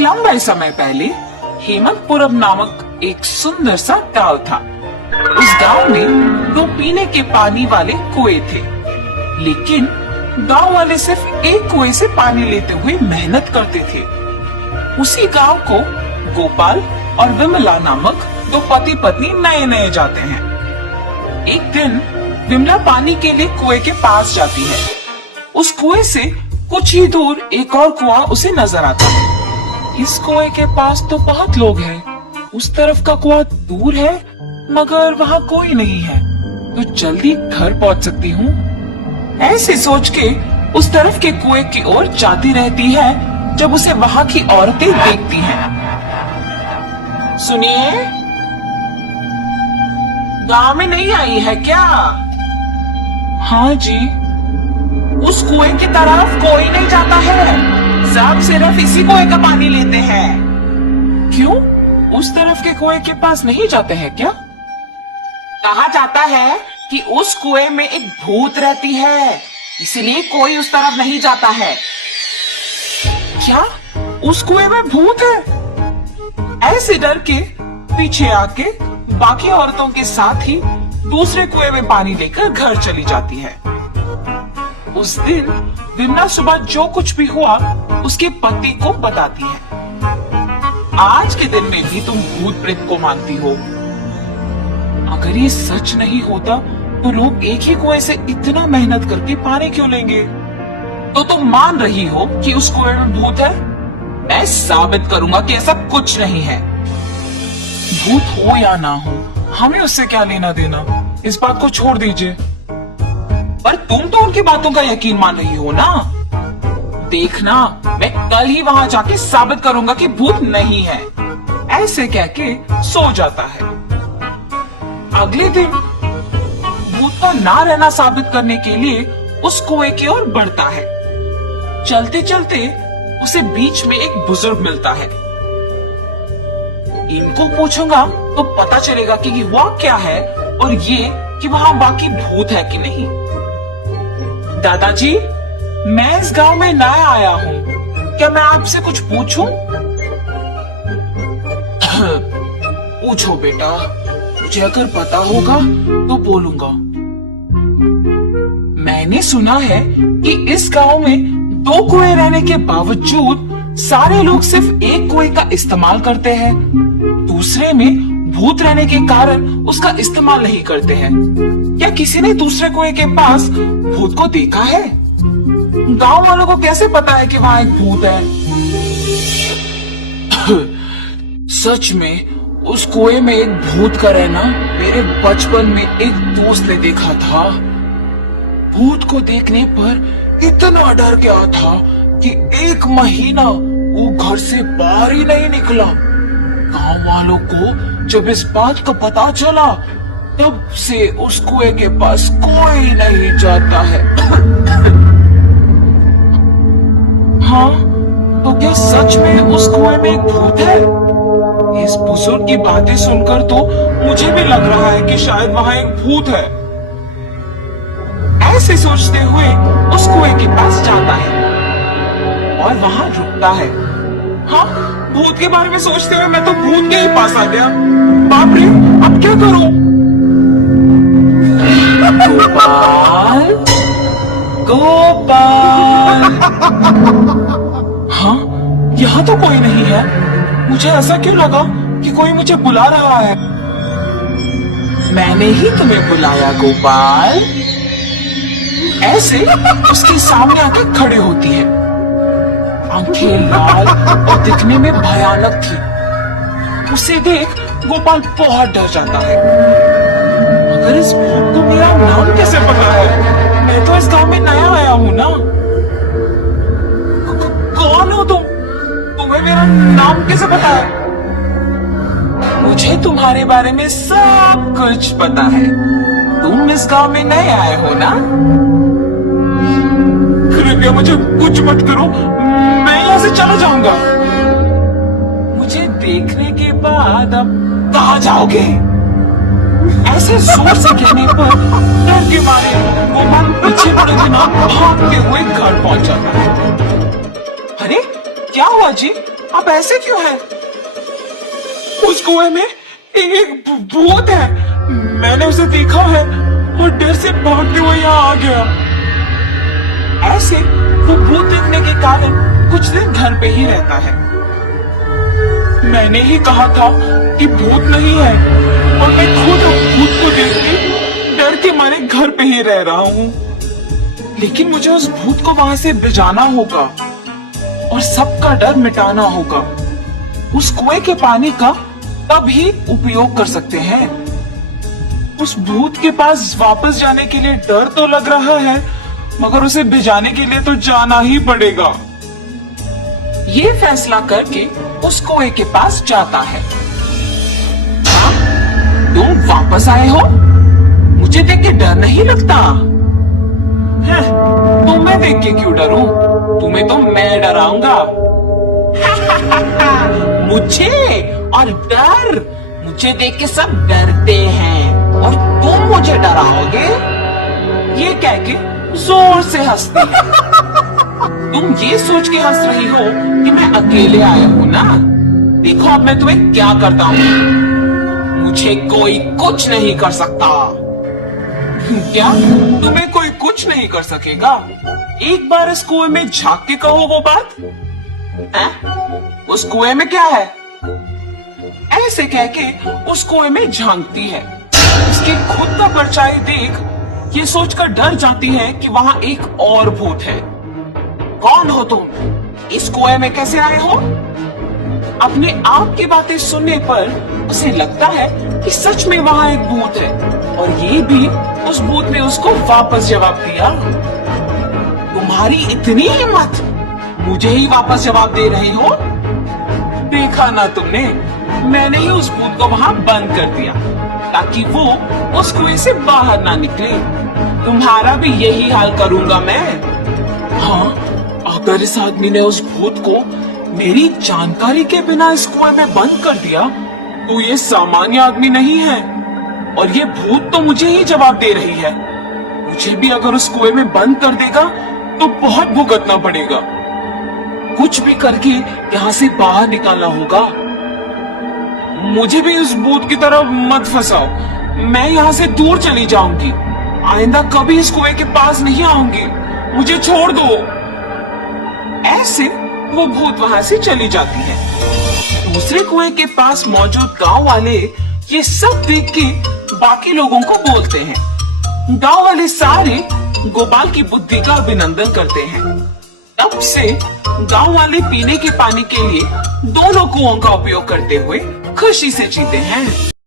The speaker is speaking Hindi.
लंबे समय पहले हेमंतपुरम नामक एक सुंदर सा गांव था। उस गांव में 2 पीने के पानी वाले कुएं थे, लेकिन गांव वाले सिर्फ एक कुएं से पानी लेते हुए मेहनत करते थे। उसी गांव को गोपाल और विमला नामक 2 पति पत्नी नए नए जाते हैं। एक दिन विमला पानी के लिए कुएं के पास जाती है। उस कुएं से कुछ ही दूर एक और कुआं उसे नजर आता है। इस कुएं के पास तो बहुत लोग हैं, उस तरफ का कुआं दूर है मगर वहाँ कोई नहीं है, तो जल्दी घर पहुँच सकती हूँ। ऐसे सोच के उस तरफ के कुएं की ओर जाती रहती है जब उसे वहाँ की औरतें देखती हैं। सुनिए, गांव में नहीं आई है क्या? हाँ जी। उस कुएं की तरफ कोई नहीं जाता है, सब सिर्फ इसी कुएं का पानी लेते हैं। क्यों? उस तरफ के कुएं के पास नहीं जाते हैं क्या? कहा जाता है कि उस कुएं में एक भूत रहती है, इसलिए कोई उस तरफ नहीं जाता है। क्या उस कुएं में भूत है? ऐसे डर के पीछे आके बाकी औरतों के साथ ही दूसरे कुएं में पानी लेकर घर चली जाती है। उस दिन विमला सुबह जो कुछ भी हुआ उसके पति को बताती है। आज के दिन में भी तुम भूत प्रेत को मानती हो। अगर ये सच नहीं होता तो लोग एक ही कुएं से इतना मेहनत करके पानी क्यों लेंगे? तो तुम मान रही हो कि उस कुएं में भूत है? मैं साबित करूंगा कि ऐसा कुछ नहीं है। भूत हो या ना हो, हमें उससे क्या लेना देना, इस बात को छोड़ दीजिए। पर तुम तो उनकी बातों का यकीन मान रही हो ना? देखना, मैं कल ही वहां जाके साबित करूंगा कि भूत नहीं है। ऐसे कह के सो जाता है। अगले दिन भूत का ना रहना साबित करने के लिए उस कुएं की ओर बढ़ता है। चलते चलते उसे बीच में एक बुजुर्ग मिलता है। इनको पूछूंगा तो पता चलेगा कि हुआ क्या है और ये कि वहां बाकी भूत है कि नहीं। दादाजी, मैं इस गांव में नया आया हूँ, क्या मैं आपसे कुछ पूछूं? पूछो बेटा, मुझे अगर पता होगा तो बोलूंगा। मैंने सुना है कि इस गांव में 2 कुएं रहने के बावजूद सारे लोग सिर्फ एक कुएं का इस्तेमाल करते हैं, दूसरे में भूत रहने के कारण उसका इस्तेमाल नहीं करते हैं। क्या किसी ने दूसरे कुएं के पास भूत को देखा है? गांव वालों को कैसे पता है कि वहां एक भूत है? सच में उस कुएं में एक भूत का रहना मेरे बचपन में एक दोस्त ने देखा था। भूत को देखने पर इतना डर गया था कि 1 महीना वो घर से बाहर ही नहीं निकला। गांव वालों को जब इस बात का पता चला तब से उस कुएं के पास कोई नहीं जाता है। हाँ, तो क्या सच में उस कुएं में एक भूत है? इस बुजुर्ग की बातें सुनकर तो मुझे भी लग रहा है कि शायद वहां एक भूत है। ऐसे सोचते हुए उस कुएं के पास जाता है और वहां रुकता है। हाँ, भूत के बारे में सोचते हुए मैं तो भूत के ही पास आ गया। बाप रे, अब क्या करूं? गोपाल, गोपाल। हाँ, यहाँ तो कोई नहीं है। मुझे ऐसा क्यों लगा कि कोई मुझे बुला रहा है? मैंने ही तुम्हें बुलाया गोपाल। ऐसे उसके सामने आकर खड़े होती है। आंखें लाल और दिखने में भयानक थी। उसे देख गोपाल बहुत डर जाता है। अगर इस भूत को मेरा नाम कैसे पता है? मैं तो इस गांव में नया आया हूँ ना। कौन हो तुम? तुम्हें मेरा नाम कैसे पता है? मुझे तुम्हारे बारे में सब कुछ पता है। तुम इस गांव में नए आए हो ना? कृपया मुझे कुछ मत करो, मैं यहाँ से चला जाऊंगा। मुझे देखने के बाद अब कहाँ जाओगे? ऐसे जोर से कहने पर डर के मारे गोपाल पीछे मुड़े बिना भागते हुए घर पहुंच जाता है। अरे क्या हुआ जी? आप ऐसे क्यों हैं? उस कुएं में एक भूत है। मैंने उसे देखा है और डर से भागते हुए यहाँ आ गया। ऐसे वो भूत देखने के कारण कुछ दिन घर पे ही रहता है। मैंने ही कहा था कि भूत नहीं है और मैं खुद भूत को देख के डर के मारे घर पे ही रह रहा हूँ। लेकिन मुझे उस भूत को वहां से भिजाना होगा और सबका डर मिटाना होगा। उस कुएं के पानी का तभी उपयोग कर सकते हैं। उस भूत के पास वापस जाने के लिए डर तो लग रहा है, मगर उसे भिजाने के लिए तो जाना ही पड़ेगा। ये फैसला करके उस कुएं के पास जाता है। हाँ? तुम वापस आए हो? मुझे देख के डर नहीं लगता? हैं, तुम्हें देख के क्यों डरूं? तुम्हें तो मैं डराऊंगा। मुझे और डर? मुझे देख के सब डरते हैं और तुम मुझे डराओगे? ये कह के जोर से हंसती है। तुम ये सोच के हंस रही हो कि मैं अकेले आया हूं ना? देखो अब मैं तुम्हें क्या करता हूँ। मुझे कोई कुछ नहीं कर सकता। क्या तुम्हें कोई कुछ नहीं कर सकेगा? एक बार इस कुएं में झांक के कहो वो बात। उस कुएं में क्या है? ऐसे कह के उस कुएं में झांकती है। उसके खुद का परछाई देख ये सोचकर डर जाती है कि वहां एक और भूत है। कौन हो तुम? इस कुएं में कैसे आए हो? अपने आप की बातें सुनने पर उसे लगता है कि सच में वहां एक भूत है और ये भी उस भूत ने उसको वापस जवाब दिया। तुम्हारी इतनी हिम्मत, मुझे ही वापस जवाब दे रही हो? देखा ना तुमने, मैंने ही उस भूत को वहां बंद कर दिया ताकि वो उस कुएं से बाहर ना निकले। तुम्हारा भी यही हाल करूंगा मैं। हाँ, अगर इस आदमी ने उस भूत को मेरी जानकारी के बिना इस कुएं में बंद कर दिया तो ये सामान्य आदमी नहीं है और ये भूत तो मुझे ही जवाब दे रही है। मुझे भी अगर उस कुएं में बंद कर देगा तो बहुत भुगतना पड़ेगा। कुछ भी करके यहाँ से बाहर निकालना होगा। मुझे भी उस भूत की तरह मत फंसाओ। मैं यहाँ से दूर चली जाऊंगी। आइंदा कभी इस कुएं के पास नहीं आऊंगी। मुझे छोड़ दो। ऐसे वो भूत वहां से चली जाती है। दूसरे कुएं के पास मौजूद गांव वाले ये सब देख के बाकी लोगों को बोलते हैं। गांव वाले सारे गोपाल की बुद्धि का अभिनंदन करते हैं। तब से गांव वाले पीने के पानी के लिए दोनों कुओं का उपयोग करते हुए खुशी से जीते हैं।